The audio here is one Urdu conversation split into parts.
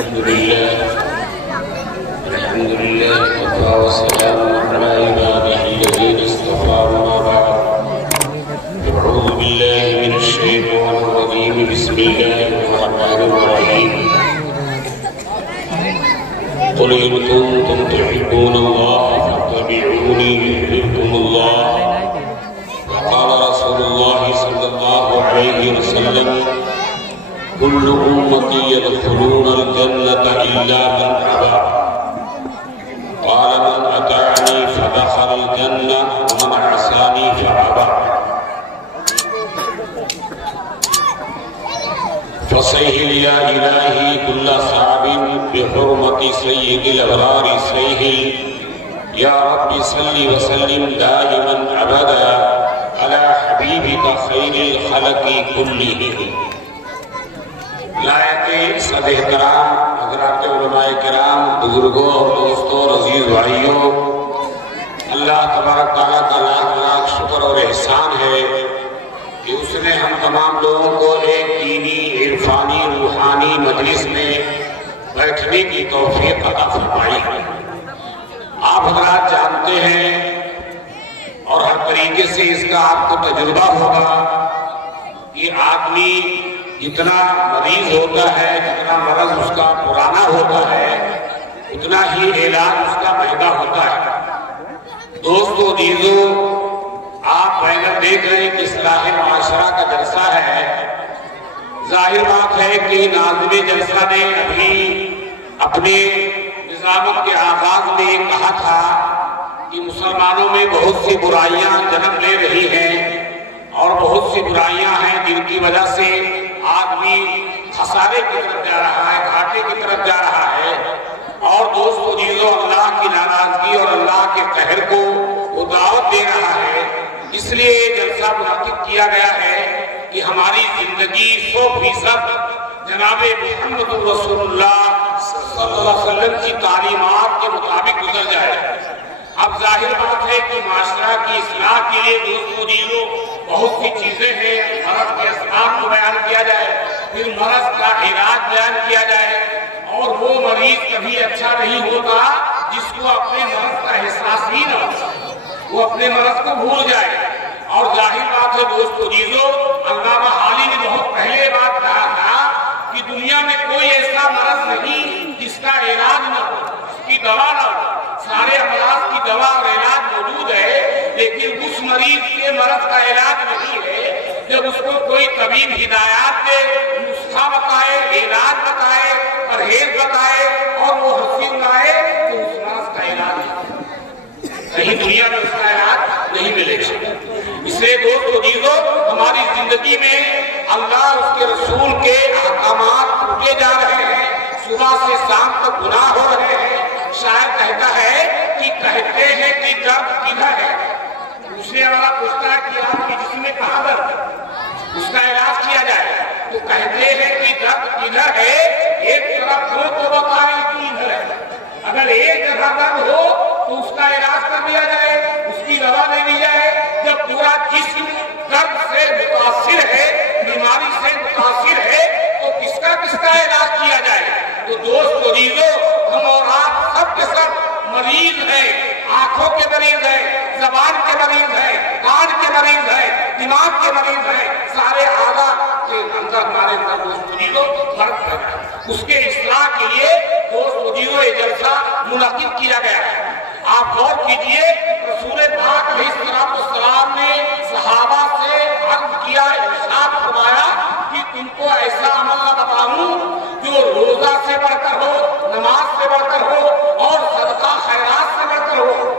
الحمد لله وكفى وسلام على عباده الذين اصطفى وما بعد أعوذ بالله من الشيطان الرجيم بسم الله الرحمن الرحيم قل إن كنتم تحبون الله فاتبعوني يحببكم الله وقال رسول الله صلى الله عليه وسلم كل أمتي يدخلون الجنة إلا من أبى قال من أطاعني فدخل الجنة ومن عصاني فأبى فسهل يا إلهي كل صعب بحرمة سيد الأبرار سهل يا رب صل وسلم دائما أبدا على حبيبك خير الخلق كلهم. لائق صد احترام حضرات علماء کرام، بزرگوں اور دوستوں اور عزیز بھائیوں، اللہ تبارک تعالیٰ کا لاکھ لاکھ شکر اور احسان ہے کہ اس نے ہم تمام لوگوں کو ایک دینی، عرفانی، روحانی مجلس میں بیٹھنے کی توفیق عطا فرمائی. آپ حضرات جانتے ہیں اور ہر طریقے سے اس کا آپ کو تجربہ ہوگا کہ آدمی جتنا مریض ہوتا ہے، جتنا مرض اس کا پرانا ہوتا ہے، اتنا ہی علاج اس کا مہنگا ہوتا ہے. دوستو عزیزو، آپ بینر دیکھ رہے ہیں کہ اصلاح معاشرہ کا جلسہ ہے. ظاہر بات ہے کہ ناظم جلسہ نے ابھی اپنے نظامت کے آغاز میں کہا تھا کہ مسلمانوں میں بہت سی برائیاں جنم لے رہی ہیں اور بہت سی برائیاں ہیں جن کی وجہ سے آدمی خسارے کی طرف جا رہا ہے، گھاٹے کی طرف جا رہا ہے. اور دوستو عزیزو، اللہ کی ناراضگی اور اللہ کے قہر کو وہ دعوت دے رہا ہے. اس لیے یہ جلسہ منعقد کیا گیا ہے کہ ہماری زندگی 100% جناب محمد رسول اللہ صلی اللہ علیہ وسلم کی تعلیمات کے مطابق گزر جائے. اب ظاہر بات ہے کہ معاشرہ کی اصلاح کے لیے دوستو عزیزو بہت سی چیزیں ہیں. مرض کے اسباب کو بیان کیا جائے، پھر مرض کا علاج بیان کیا جائے، اور وہ مریض کبھی اچھا نہیں ہوتا جس کو اپنے مرض کا احساس ہی نہ ہو، وہ اپنے مرض کو بھول جائے. اور ظاہر بات ہے دوستو عزیزو، علامہ حالی نے بہت پہلے بات کہا تھا کہ دنیا میں کوئی ایسا مرض نہیں جس کا علاج نہ ہو، اس کی دوا نہ ہو. سارے امراض کی دوا اور علاج موجود ہے، لیکن اس مریض کے مرض کا علاج نہیں ہے جب اس کو کوئی طبیب ہدایات دے، نسخہ بتائے، علاج بتائے، پرہیز بتائے اور وہ حسین لائے تو اس مرض کا علاج کہیں دنیا میں اس کا علاج نہیں ملے گا. اس لیے دوستو عزیزو، ہماری زندگی میں اللہ اور اس کے رسول کے احکامات ٹوٹے جا رہے ہیں، صبح سے شام تک گناہ ہو رہے ہیں. شاعر کہتا ہے کہ کہتے ہیں کہ درد کدھر ہے، پوچھنے والا پوچھتا ہے کہ آپ کے جسم میں کہاں درد ہے، اس کا علاج کیا جائے. تو کہتے ہیں کہ درد کدھر ہے، ایک طرف ہو تو بتائیں کہ ادھر ہے. اگر ایک جگہ درد ہو تو اس کا علاج کر دیا جائے، اس کی دوا دے دی جائے. جب پورا جسم درد سے متاثر ہے، بیماری سے متاثر ہے، تو کس کا علاج کیا جائے. تو دوستو عزیزو، ہم اور آپ سب کے سب مریض ہیں. آنکھوں کے مریض ہیں، زبان کے مریض ہیں، کان کے مریض ہیں، دماغ کے مریض ہیں. سارے اعضاء کے اندر ہمارے اندر دوستو عزیزو فرق ہے. اس کے اصلاح کے لیے دوستو عزیزو یہ جلسہ منعقد کیا گیا ہے. آپ غور کیجئے، رسول پاک علیہ السلام نے صحابہ سے عرض کیا، ارشاد فرمایا کہ تم کو ایسا عمل نہ بتاؤں جو روزہ سے بڑھ کر ہو، نماز سے بڑھ کر ہو اور صدقہ خیرات سے بڑھ کر ہو.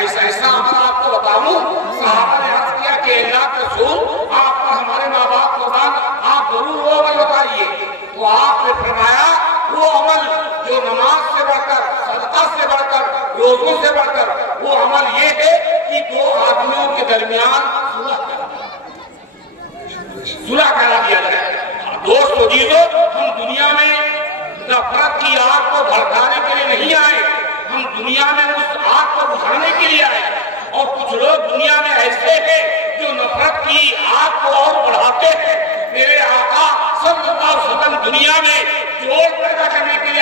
ایسا عمل آپ کو بتاؤں. صحابہ نے عرض کیا کہ اللہ کے رسول، آپ پر ہمارے ماں باپ قربان، آپ ضرور وہ عمل بتائیے. تو آپ نے فرمایا وہ عمل جو نماز سے بڑھ کر، صدقہ سے بڑھ کر، روزوں سے بڑھ کر، وہ عمل یہ ہے کہ دو آدمیوں کے درمیان صلح کرا دیا جائے. دوستو عزیزو، ہم دنیا میں نفرت کی آگ کو بھڑکانے کے لیے نہیں آئے، ہم دنیا میں اس آگ کو بجھانے کے لیے آئے. اور کچھ لوگ دنیا میں ایسے ہیں جو نفرت کی آگ کو اور بڑھاتے ہیں. میرے آقا صلی اللہ علیہ وسلم دنیا میں جوڑ پیدا کرنے کے لیے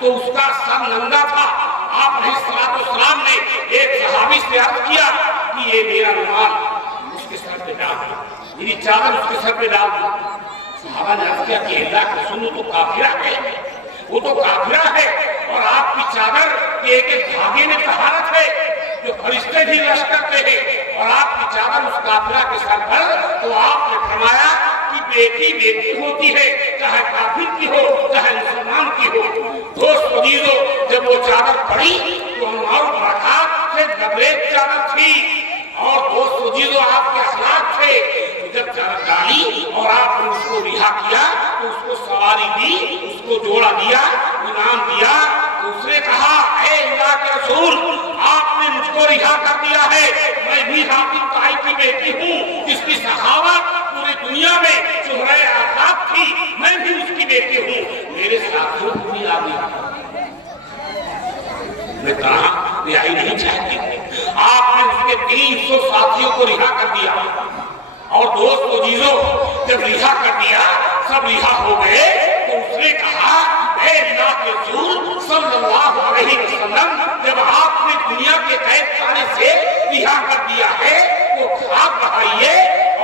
تو اس کا سر ننگا تھا. آپ علیہ السلام نے ایک صحابی سے عرض کیا کہ یہ میرا رومال اس کے سر پہ ڈال دو, میری چادر اس کے سر پہ ڈال دو. صحابہ نے عرض کیا کہ اللہ کے رسول تو کافرہ ہے, وہ تو کافرہ ہے, اور آپ کی چادر کے ایک ایک دھاگے میں طہارت ہے جو فرشتے بھی رش کرتے ہیں, اور آپ کی چادر اس کافرہ کے سر پر. تو آپ نے فرمایا کہ بیٹی بیٹی ہوتی ہے, چاہے کافر کی ہو چاہے مسلمان کی ہو. دوست عزیزو, جب وہ چادر پڑی تو انوار برکات سے لبریز چادر تھی, اور دوست عزیزو آپ کے اخلاق تھے. جب چادر ڈالی اور آپ نے اس کو رہا کیا تو اس کو سواری دی, اس کو جوڑا دیا, انعام دیا. اس نے کہا اے اللہ کے رسول, آپ نے مجھ کو رہا کر دیا ہے, میں بھی حافظ طائی کی بیٹی ہوں جس کی سخاوت پوری دنیا میں شہرہ آفاق تھی, میں بھی اس کی بیٹی ہوں, میرے ساتھیوں کو بھی آگے. میں کہا رہائی نہیں چاہتی. آپ نے اس کے 300 ساتھیوں کو رہا کر دیا, اور دوست عزیزو جب رہا کر دیا سب رہا ہو گئے تو اس نے کہا اے اللہ کے رسول صلی اللہ علیہ وسلم, جب آپ نے دنیا کے قید خانے سے رہا کر دیا ہے تو خاک بہائیے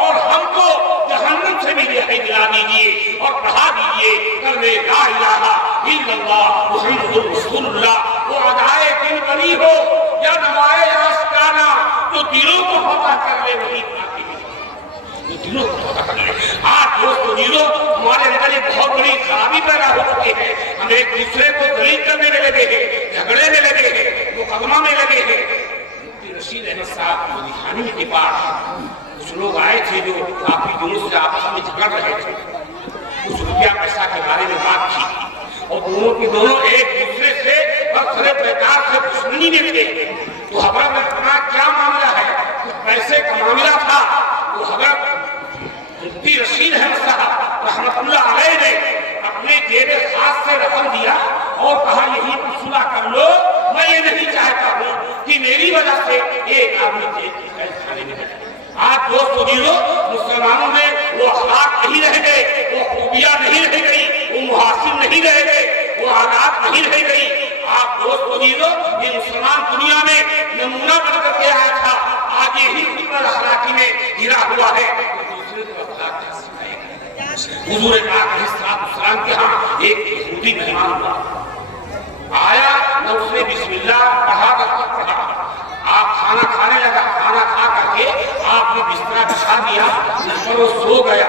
اور ہم کو جہنم سے بھی رہائی دلا دیجیے, اور کہا دیجیے کلمہ لا الہ الا اللہ محمد رسول اللہ وہ ادائے دل بنی ہو یا نوائے آشکارا جو دلوں کو فتح کر لے وہی کافی ہے, جو دلوں کو فتح کر لے. آج دوست عزیزو ہمارے اندر ایک بہت بڑی خرابی پیدا ہو چکی ہے, ہم ایک دوسرے کو ذلیل کرنے میں لگے ہیں, جھگڑے میں لگے ہیں, مقدمہ میں لگے ہیں. مفتی رشید احمد صاحب مدیحانی کے پاس کچھ لوگ آئے تھے جو کافی دنوں سے آپس میں جھگڑ رہے تھے, کچھ روپیہ پیسہ کے بارے میں بات کی, اور دونوں کی دونوں ایک دوسرے سے بخرے پرکار سے دشمنی میں تھے. تو حضرت نے کہا کیا معاملہ ہے, کچھ پیسے کا معاملہ تھا. تو حضرت مفتی رشید احمد صاحب رحمت اللہ علیہ نے اپنے جیب خاص سے رقم دیا اور کہا یہی پر صلح کر لو, میں یہ نہیں چاہتا ہوں کہ میری وجہ سے ایک آدمی جیب کی قید خانے میں رہے. آج دوست عزیزو مسلمانوں میں وہ اخلاق نہیں رہ گئے, وہ خوبیاں نہیں رہ گئی, وہ محاسن نہیں رہ گئے, وہ عادات نہیں رہ گئی. آپ دوست عزیزو یہ مسلمان دنیا میں نمونہ بن کر کے آیا تھا, آج یہی خطر اخلاقی میں گرا ہوا ہے. دوسرے کو اخلاق کیا سکھائے گا. حضور پاک علیہ السلام کے ہاں ایک یہودی مہمان ہوا, آیا نہ اس نے بسم اللہ پڑھا نہ پڑھا, آپ کھانا کھانے لگا, کھانا کھا کر کے آپ نے بستر بچھا دیا, جس پر وہ سو گیا.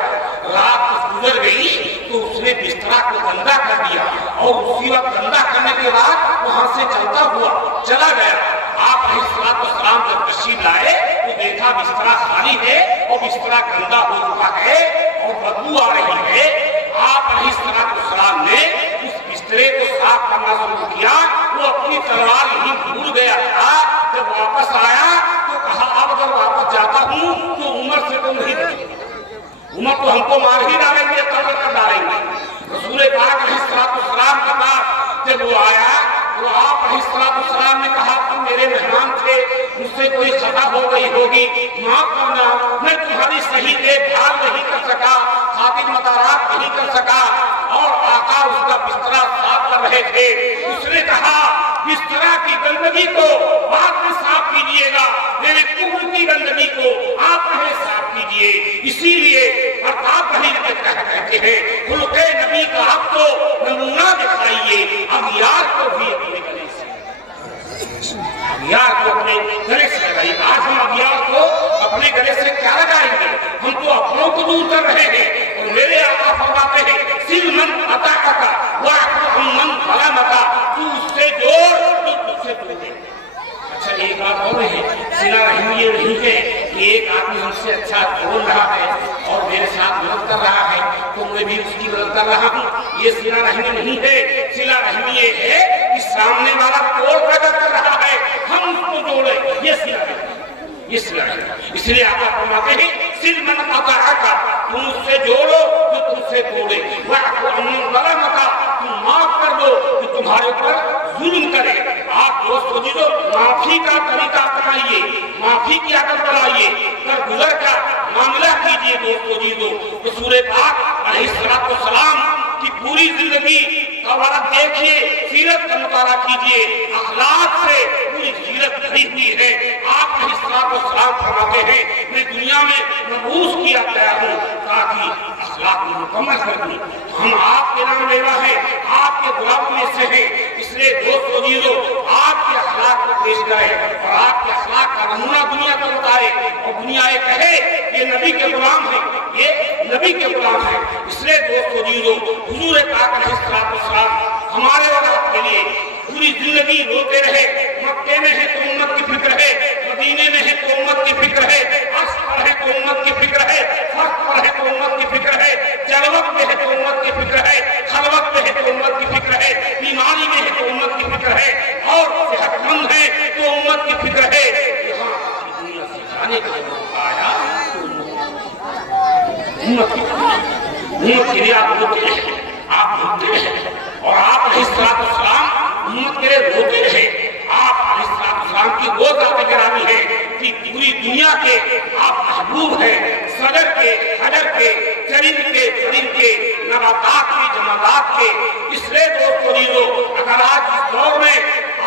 رات گزر گئی تو اس نے بستر کو گندا کر دیا, اور اسی وقت گندا کرنے کے بعد وہاں سے چلتا ہوا چلا گیا. آپ علیہ السلام جب تشریف لائے تو دیکھا بستر خالی ہے اور بستر گندا ہو چکا ہے اور بدبو آ رہی ہے. آپ علیہ السلام نے اس بسترے کو صاف کرنا شروع کیا. وہ اپنی تلوار یہیں بھول گیا تھا. جب واپس آیا تو کہا اب اگر واپس جاتا ہوں تو عمر سے تو نہیں بچے, عمر تو ہم کو مار ہی ڈالیں گے, قتل کر ڈالیں گے. رسول پاک علیہ السلام کے پاس جب وہ آیا تو آپ علیہ السلام نے کہا تم میرے مہمان تھے, مجھ سے کوئی خطا ہو گئی ہوگی, معاف کرنا, میں تمہاری صحیح دیکھ بھال نہیں کر سکا, خاطر مدارات نہیں کر سکا. اور آقا اس کا بستر صاف کر رہے تھے. اس نے کہا بستر کی گندگی کو بعد میں صاف کیجیے گا, میرے قبر کی گندگی کو آپ پہلے صاف کیجیے. اسی لیے پرتاپ بھائی کہتے ہیں خلق نبی کا آپ کو نمونہ دکھائیے, اغیار کو بھی اپنے گلے سے, اغیار کو اپنے گلے سے لگائیے. آج ہم اغیار کو اپنے گلے سے کیا لگائیں گے, ہم تو اپنوں کو دور کر رہے ہیں. اور میرے آقا فرماتے ہیں سل من عطا کا وَعْفُ من ظلمک, تو اس سے جوڑ تو تجھ سے توڑے. اچھا ایک بات اور ہے, صلہ رحمی یہ نہیں ہے کہ ایک آدمی ہم سے اچھا بول رہا ہے اور میرے ساتھ مدد کر رہا ہے تو میں بھی اس کی مدد کر رہا ہوں. یہ صلہ رحمی نہیں ہے. صلہ رحمی یہ ہے کہ سامنے والا توڑ پیدا کر رہا ہے, ہم اس کو جوڑے, یہ صلہ رحمی, یہ صلہ رحمی. اس لیے آقا فرماتے ہیں سل من قطعک, تم اس سے جوڑو جو تم سے توڑے, وَعْفُ مَن ظَلَمَکَ, تم معاف کر دو جو تمہارے اوپر ظلم کرے. آپ دوست عزیزو معافی کا طریقہ اپنائیے, معافی کی عادت بنائیے, درگزر کا معاملہ کیجیے. کیجئے دوستو جیزو، رسول پاک علیہ السلام کی پوری زندگی کا ورق دیکھیے، سیرت کا مطالعہ کیجئے، اخلاق سے پوری سیرت بھری ہوئی ہے۔ آپ علیہ السلام فرماتے ہیں میں دنیا میں مبعوث کیا گیا ہوں تاکہ اخلاق کو مکمل کر دوں۔ ہم آپ کے نام لیوا ہیں، آپ کے غلاموں میں سے ہیں، اس لیے دوستو جیزو آپ کے اخلاق کو پیش کریں اور آپ کے اخلاق کا نمونہ دنیا کو بتائے اور دنیا یہ کہے یہ نبی کے غلام ہیں، یہ نبی کے غلام ہیں۔ اس لیے دوستو جیزو حضور پاک علیہ السلام ہمارے اور آپ کے لیے پوری زندگی روتے رہے، مکے میں ہے تو امت کی فکر ہے، مدینے میں ہے تو امت کی فکر ہے، عصر پر ہے تو امت کی فکر ہے، فرق پر ہے تو امت کی فکر ہے، جلوت میں ہے تو امت کی فکر ہے، خلوت میں ہے تو امت کی فکر ہے، بیماری میں ہے تو امت کی فکر ہے، اور صحت مند ہے تو امت کی فکر ہے۔ یہاں دنیا سے جانے کا موقع آیا تو امت کے لیے آپ روتے رہے، آپ روتے رہے، اور آپ علیہ السلام امت کے لیے روتے رہے۔ آپ علیہ السلام کی وہ ذات گرامی ہے کہ پوری دنیا کے آپ محبوب ہیں، صدر کے، حجر کے، چرند کے، چرند کے، نباتات کے، جمادات کے۔ اس لیے دوستو جیزو اگر آج اس دور میں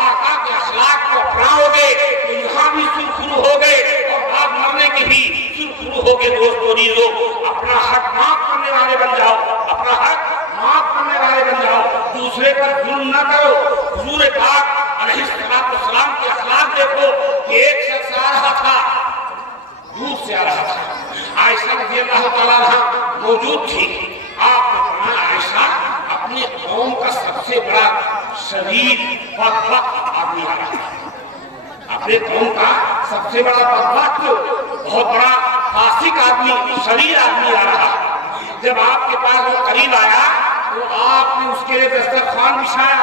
آقا کے اخلاق کو اپناؤ گے تو یہاں بھی سرخرو ہوگے اور بعد مرنے کی بھی سرخرو ہوگے۔ دوستو جیزو اپنا حق معاف کرنے والے بن جاؤ، اپنا حق معاف کرنے والے بن جاؤ، دوسرے پر ظلم نہ کرو۔ حضور پاک علیہ السلام کے اخلاق دیکھو کہ ایک شخص آ رہا تھا، دور سے آ رہا تھا، عائشہ رضی اللہ تعالیٰ عنہا موجود تھی۔ آپ نے فرمایا عائشہ اپنے قوم کا سب سے بڑا شدید بدبخت آدمی آ رہا ہے، اپنے قوم کا سب سے بڑا بدبخت، بہت بڑا فاسق آدمی، شریر آدمی آ رہا ہے۔ جب آپ کے پاس وہ قریب آیا تو آپ نے اس کے لیے دسترخوان بچھایا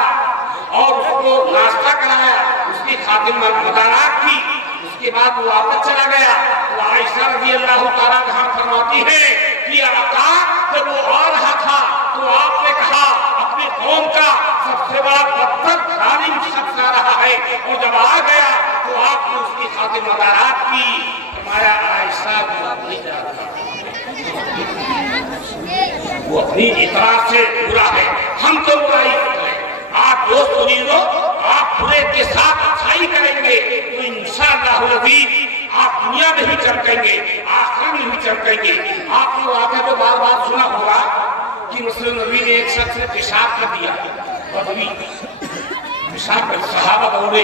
اور اس کو ناشتہ کرایا، اس کی خاطر مدارات کی، اس کے بعد وہ واپس چلا گیا۔ تو عائشہ رضی اللہ تعالیٰ عنہا فرماتی ہے کہ آقا جب وہ آ رہا تھا تو آپ نے کہا اپنے قوم کا سب سے بڑا بدبخت ظالم شخص آ رہا ہے، اور جب آ گیا تو آپ نے اس کی خاطر مدارات کی۔ فرمایا عائشہ نہیں جاتا، وہ اپنی اطراف سے برا ہے، ہم تو برائی کریں۔ آپ دوستو جیزو آپ برے کے ساتھ اچھائی کریں گے تو انشاءاللہ العزیز آپ دنیا میں بھی چمکیں گے، آخرت میں بھی چمکیں گے۔ آپ نے واقعہ تو بار بار سنا ہوگا کہ مسلم نبی نے ایک شخص نے پیشاب کر دیا، بدوی پیشاب کر، صحابہ بولے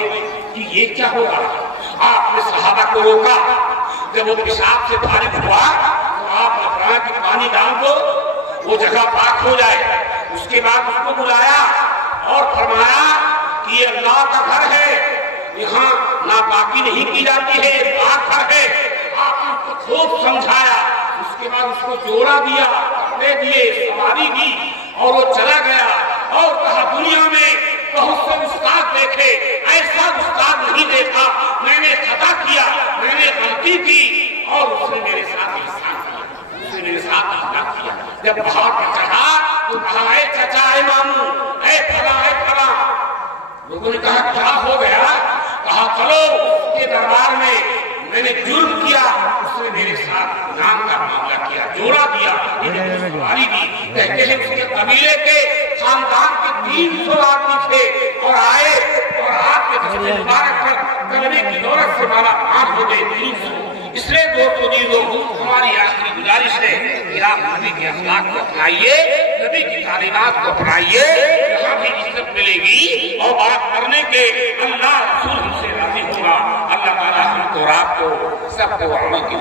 کہ یہ کیا ہو رہا ہے؟ آپ نے صحابہ کو روکا، جب وہ پیشاب سے فارغ ہوا تو آپ نے فرمایا کہ پانی ڈال دو وہ جگہ پاک ہو جائے۔ اس کے بعد اس کو بلایا اور فرمایا کہ یہ اللہ کا گھر ہے، یہاں ناپاکی نہیں کی جاتی ہے، یہ پاک گھر ہے۔ آپ نے اس کو خوب سمجھایا، اس کے بعد اس کو جوڑا دیا، کپڑے دیے، سواری دی، اور وہ چلا گیا اور کہا دنیا میں بہت سے استاد دیکھے، ایسا استاد نہیں دیکھا، میں نے خطا کیا، میں نے غلطی کی اور اس نے میرے ساتھ احسان کیا، اس نے میرے ساتھ احسان کیا۔ جب پہاڑ پر چڑھا تو کہا اے چچا، اے ماموں، اے فلاں، اے فلاں۔ لوگوں نے کہا کیا ہو گیا؟ کہا چلو اس کے دربار میں نے جرم کیا، اس نے میرے ساتھ نام کا معاملہ کیا، جوڑا دیا، سواری دی۔ کہتے ہیں اس کے قبیلے کے خاندان کے 300 آدمی تھے اور آئے اور آپ کے دستے مبارک پر کلمے کی دولت سے مالا مال ہو گئے 300۔ اس لیے دوستو جیزو ہماری آخری گزارش ہے کہ آپ نبی کے اخلاق کو اپنائیے، نبی کی تعلیمات کو اپنائیے، یہاں بھی عزت ملے گی اور بات کرنے کے اللہ رسول ہم سے راضی ہوگا۔ اللہ تعالیٰ ہم کو اور آپ کو سب کو عمل کی